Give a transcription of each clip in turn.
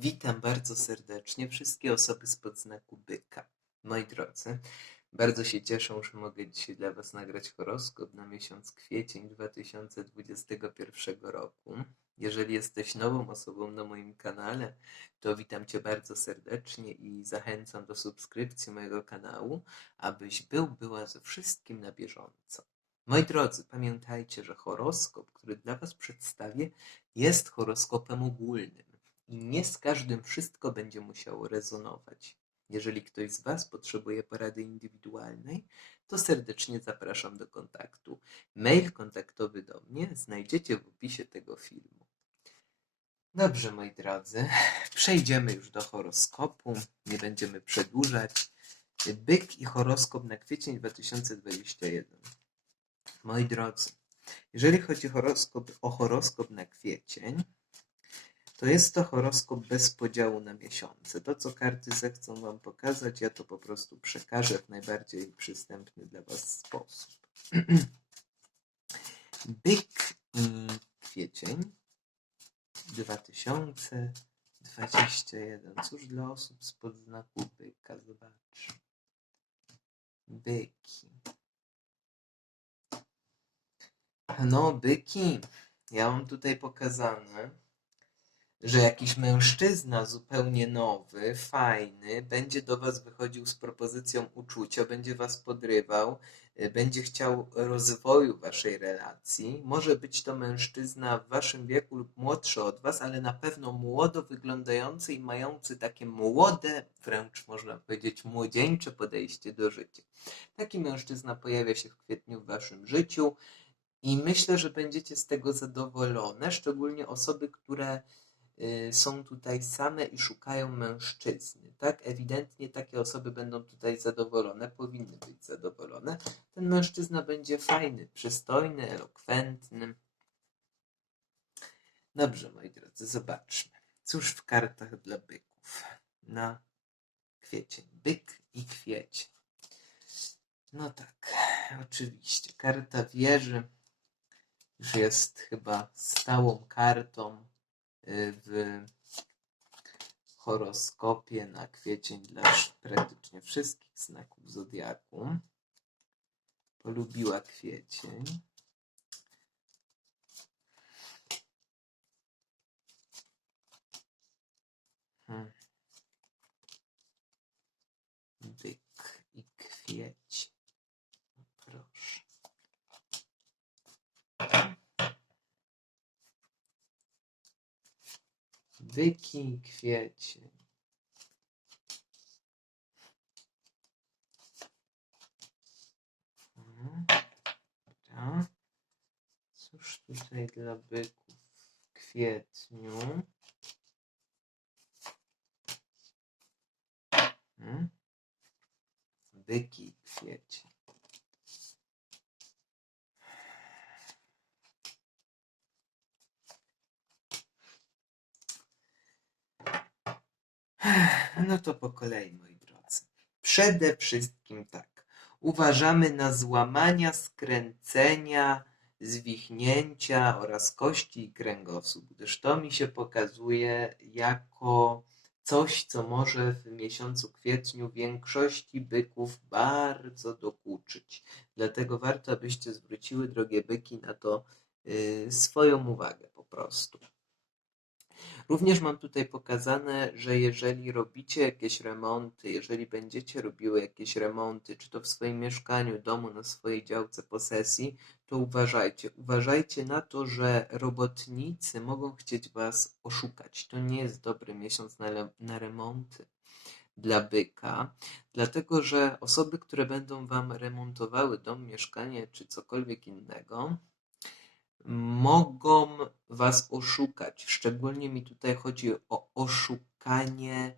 Witam bardzo serdecznie wszystkie osoby z podznaku byka. Moi drodzy, bardzo się cieszę, że mogę dzisiaj dla Was nagrać horoskop na miesiąc kwiecień 2021 roku. Jeżeli jesteś nową osobą na moim kanale, to witam Cię bardzo serdecznie i zachęcam do subskrypcji mojego kanału, abyś był, była ze wszystkim na bieżąco. Moi drodzy, pamiętajcie, że horoskop, który dla Was przedstawię, jest horoskopem ogólnym i nie z każdym wszystko będzie musiało rezonować. Jeżeli ktoś z Was potrzebuje porady indywidualnej, to serdecznie zapraszam do kontaktu. Mail kontaktowy do mnie znajdziecie w opisie tego filmu. Dobrze, moi drodzy, przejdziemy już do horoskopu. Nie będziemy przedłużać. Byk i horoskop na kwiecień 2021. Moi drodzy, jeżeli chodzi horoskop, o horoskop na kwiecień, to jest to horoskop bez podziału na miesiące. To, co karty zechcą Wam pokazać, ja to po prostu przekażę w najbardziej przystępny dla Was sposób. Byk kwiecień 2021. Cóż dla osób spod znaku byka? Zobacz. Byki. No, byki. Ja mam tutaj pokazane, że jakiś mężczyzna zupełnie nowy, fajny, będzie do Was wychodził z propozycją uczucia, będzie Was podrywał, y, będzie chciał rozwoju Waszej relacji. Może być to mężczyzna w Waszym wieku lub młodszy od Was, ale na pewno młodo wyglądający i mający takie młode, wręcz można powiedzieć młodzieńcze podejście do życia. Taki mężczyzna pojawia się w kwietniu w Waszym życiu. I myślę, że będziecie z tego zadowolone, szczególnie osoby, które są tutaj same i szukają mężczyzny. Tak, ewidentnie takie osoby będą tutaj zadowolone, powinny być zadowolone. Ten mężczyzna będzie fajny, przystojny, elokwentny. Dobrze, moi drodzy, zobaczmy. Cóż w kartach dla byków na kwiecień? Byk i kwiecień. No tak, oczywiście. Karta wieży już jest chyba stałą kartą y, w horoskopie na kwiecień dla praktycznie wszystkich znaków zodiaku. Polubiła kwiecień. Hmm. Byk i kwiecień. Proszę. Byki i kwiecień. Cóż tutaj dla byków w kwietniu? Hmm? Byki kwiecień. No to po kolei, moi drodzy. Przede wszystkim tak. Uważamy na złamania, skręcenia, zwichnięcia oraz kości i kręgosłup, gdyż to mi się pokazuje jako coś, co może w miesiącu kwietniu większości byków bardzo dokuczyć. Dlatego warto, abyście zwróciły, drogie byki, na to yy, swoją uwagę po prostu. Również mam tutaj pokazane, że jeżeli robicie jakieś remonty, jeżeli będziecie robiły jakieś remonty, czy to w swoim mieszkaniu, domu, na swojej działce posesji, to uważajcie. Uważajcie na to, że robotnicy mogą chcieć Was oszukać. To nie jest dobry miesiąc na, na remonty dla byka, dlatego że osoby, które będą Wam remontowały dom, mieszkanie czy cokolwiek innego, mogą Was oszukać. Szczególnie mi tutaj chodzi o oszukanie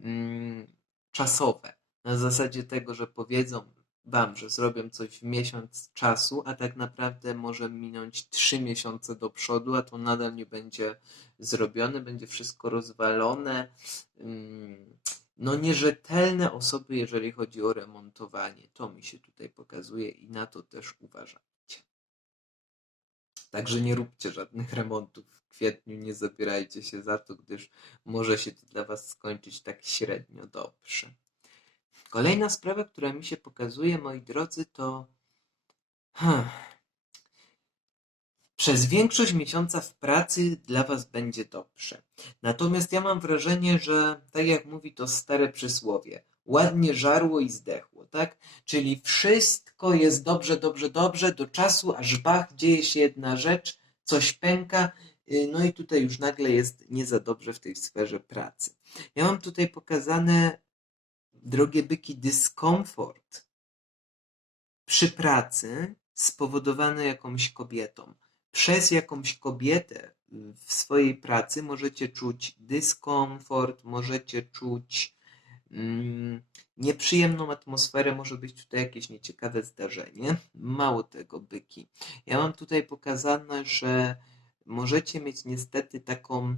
mm, czasowe. Na zasadzie tego, że powiedzą Wam, że zrobią coś w miesiąc czasu, a tak naprawdę może minąć trzy miesiące do przodu, a to nadal nie będzie zrobione, będzie wszystko rozwalone. Mm, no nierzetelne osoby, jeżeli chodzi o remontowanie. To mi się tutaj pokazuje i na to też uważam. Także nie róbcie żadnych remontów kwietniu nie zabierajcie się za to, gdyż może się to dla Was skończyć tak średnio dobrze. Kolejna sprawa, która mi się pokazuje, moi drodzy, to hmm, przez większość miesiąca w pracy dla Was będzie dobrze. Natomiast ja mam wrażenie, że tak jak mówi to stare przysłowie, ładnie żarło i zdechło, tak? Czyli wszystko jest dobrze, dobrze, dobrze, do czasu, aż bach, dzieje się jedna rzecz, coś pęka, yy, no i tutaj już nagle jest nie za dobrze w tej sferze pracy. Ja mam tutaj pokazane, drogie byki, dyskomfort przy pracy spowodowany jakąś kobietą. Przez jakąś kobietę w swojej pracy możecie czuć dyskomfort, możecie czuć nieprzyjemną atmosferę, może być tutaj jakieś nieciekawe zdarzenie. Mało tego, byki. Ja mam tutaj pokazane, że możecie mieć niestety taką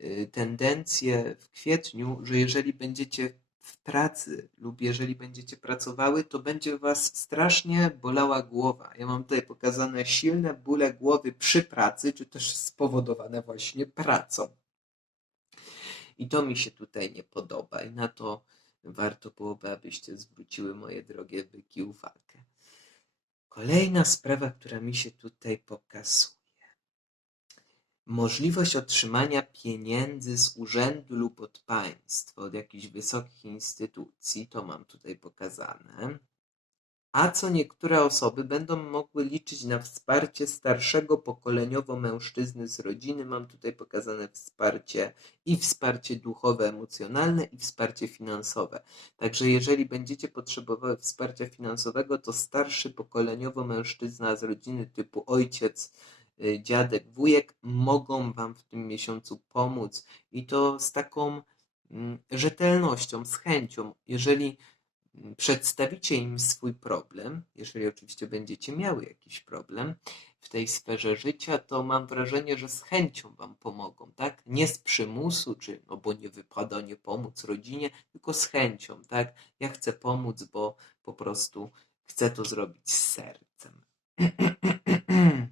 y, tendencję w kwietniu, że jeżeli będziecie w pracy lub jeżeli będziecie pracowały, to będzie was strasznie bolała głowa. Ja mam tutaj pokazane silne bóle głowy przy pracy, czy też spowodowane właśnie pracą. I to mi się tutaj nie podoba i na to warto byłoby, abyście zwróciły, moje drogie byki, uwagę. Kolejna sprawa, która mi się tutaj pokazuje. Możliwość otrzymania pieniędzy z urzędu lub od państwa, od jakichś wysokich instytucji, to mam tutaj pokazane. A co niektóre osoby będą mogły liczyć na wsparcie starszego pokoleniowo mężczyzny z rodziny. Mam tutaj pokazane wsparcie i wsparcie duchowe, emocjonalne i wsparcie finansowe. Także jeżeli będziecie potrzebowały wsparcia finansowego, to starszy pokoleniowo mężczyzna z rodziny typu ojciec, y, dziadek, wujek mogą Wam w tym miesiącu pomóc i to z taką mm, rzetelnością, z chęcią. Jeżeli przedstawicie im swój problem, jeżeli oczywiście będziecie miały jakiś problem w tej sferze życia, to mam wrażenie, że z chęcią Wam pomogą, tak? Nie z przymusu, czy no bo nie wypada nie pomóc rodzinie, tylko z chęcią, tak? Ja chcę pomóc, bo po prostu chcę to zrobić z sercem.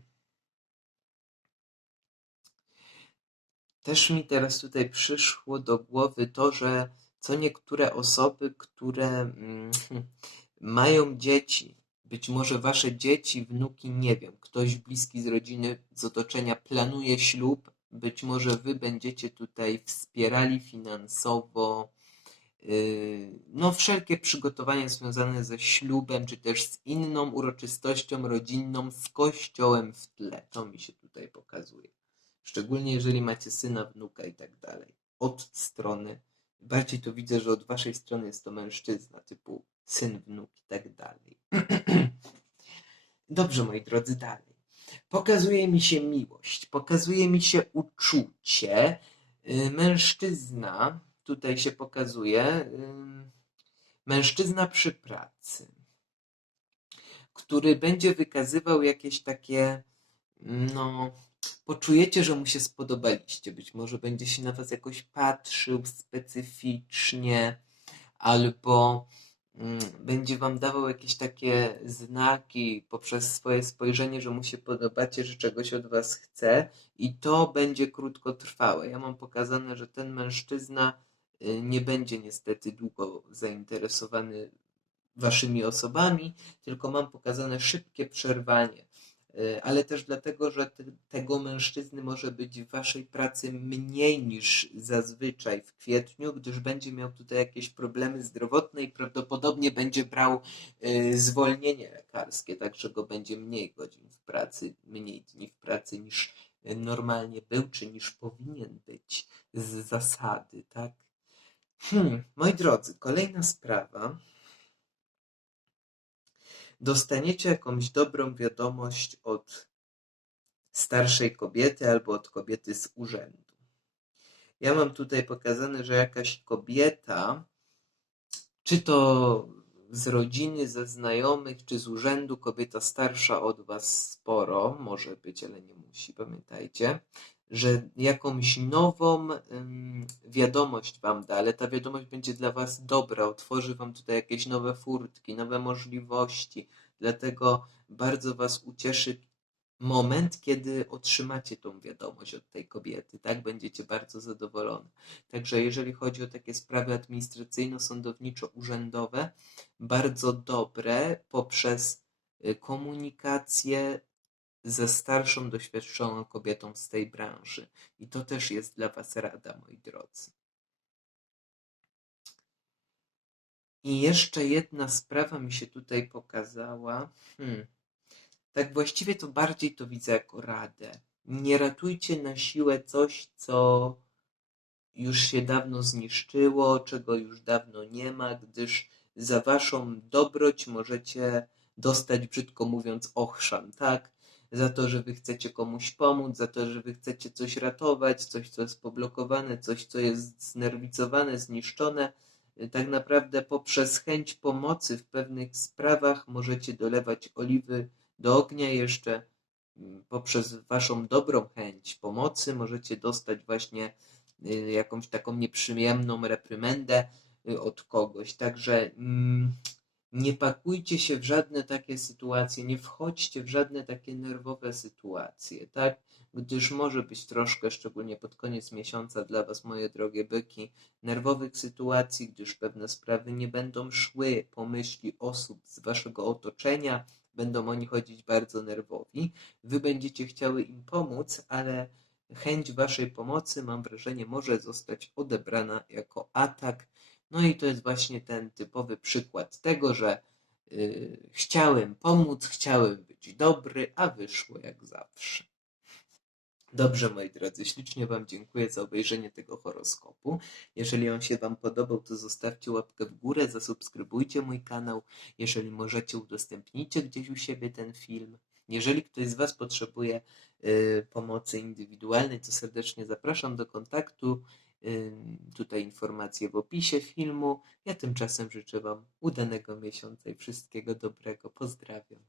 Też mi teraz tutaj przyszło do głowy to, że co niektóre osoby, które mm, mają dzieci, być może wasze dzieci, wnuki, nie wiem, ktoś bliski z rodziny, z otoczenia planuje ślub, być może wy będziecie tutaj wspierali finansowo, yy, no wszelkie przygotowania związane ze ślubem, czy też z inną uroczystością rodzinną, z kościołem w tle. To mi się tutaj pokazuje. Szczególnie jeżeli macie syna, wnuka i tak dalej. Od strony, bardziej to widzę, że od waszej strony jest to mężczyzna, typu syn, wnuk i tak dalej. Dobrze, moi drodzy, dalej. Pokazuje mi się miłość, pokazuje mi się uczucie. Yy, Mężczyzna, tutaj się pokazuje, yy, mężczyzna przy pracy, który będzie wykazywał jakieś takie, no, poczujecie, że mu się spodobaliście. Być może będzie się na was jakoś patrzył specyficznie, albo mm, będzie wam dawał jakieś takie znaki poprzez swoje spojrzenie, że mu się podobacie, że czegoś od was chce i to będzie krótkotrwałe. Ja mam pokazane, że ten mężczyzna y, nie będzie niestety długo zainteresowany waszymi osobami, tylko mam pokazane szybkie przerwanie ale też dlatego, że te, tego mężczyzny może być w waszej pracy mniej niż zazwyczaj w kwietniu, gdyż będzie miał tutaj jakieś problemy zdrowotne i prawdopodobnie będzie brał y, zwolnienie lekarskie, także go będzie mniej godzin w pracy, mniej dni w pracy niż normalnie był, czy niż powinien być z zasady, tak? Hmm, moi drodzy, kolejna sprawa dostaniecie jakąś dobrą wiadomość od starszej kobiety albo od kobiety z urzędu. Ja mam tutaj pokazane, że jakaś kobieta, czy to z rodziny, ze znajomych, czy z urzędu, kobieta starsza od Was sporo, może być, ale nie musi, pamiętajcie, że jakąś nową wiadomość Wam da, ale ta wiadomość będzie dla Was dobra, otworzy Wam tutaj jakieś nowe furtki, nowe możliwości, dlatego bardzo Was ucieszy moment, kiedy otrzymacie tą wiadomość od tej kobiety, tak? Będziecie bardzo zadowolone. Także jeżeli chodzi o takie sprawy administracyjno-sądowniczo-urzędowe, bardzo dobre poprzez y, komunikację ze starszą, doświadczoną kobietą z tej branży. I to też jest dla Was rada, moi drodzy. I jeszcze jedna sprawa mi się tutaj pokazała. Hmm. Tak właściwie to bardziej to widzę jako radę. Nie ratujcie na siłę coś, co już się dawno zniszczyło, czego już dawno nie ma, gdyż za waszą dobroć możecie dostać, brzydko mówiąc, ochrzan, tak? Za to, że wy chcecie komuś pomóc, za to, że wy chcecie coś ratować, coś, co jest poblokowane, coś, co jest znerwicowane, zniszczone. Tak naprawdę poprzez chęć pomocy w pewnych sprawach możecie dolewać oliwy do ognia jeszcze poprzez waszą dobrą chęć pomocy możecie dostać właśnie y, jakąś taką nieprzyjemną reprymendę y, od kogoś. Także mm, nie pakujcie się w żadne takie sytuacje, nie wchodźcie w żadne takie nerwowe sytuacje, tak? Gdyż może być troszkę, szczególnie pod koniec miesiąca dla Was, moje drogie byki, nerwowych sytuacji, gdyż pewne sprawy nie będą szły po myśli osób z Waszego otoczenia, będą oni chodzić bardzo nerwowi. Wy będziecie chciały im pomóc, ale chęć Waszej pomocy, mam wrażenie, może zostać odebrana jako atak. No i to jest właśnie ten typowy przykład tego, że yy, chciałem pomóc, chciałem być dobry, a wyszło jak zawsze. Dobrze, moi drodzy, ślicznie Wam dziękuję za obejrzenie tego horoskopu. Jeżeli on się Wam podobał, to zostawcie łapkę w górę, zasubskrybujcie mój kanał. Jeżeli możecie, udostępnijcie gdzieś u siebie ten film. Jeżeli ktoś z Was potrzebuje y, pomocy indywidualnej, to serdecznie zapraszam do kontaktu. Tutaj informacje w opisie filmu. Ja tymczasem życzę Wam udanego miesiąca i wszystkiego dobrego. Pozdrawiam.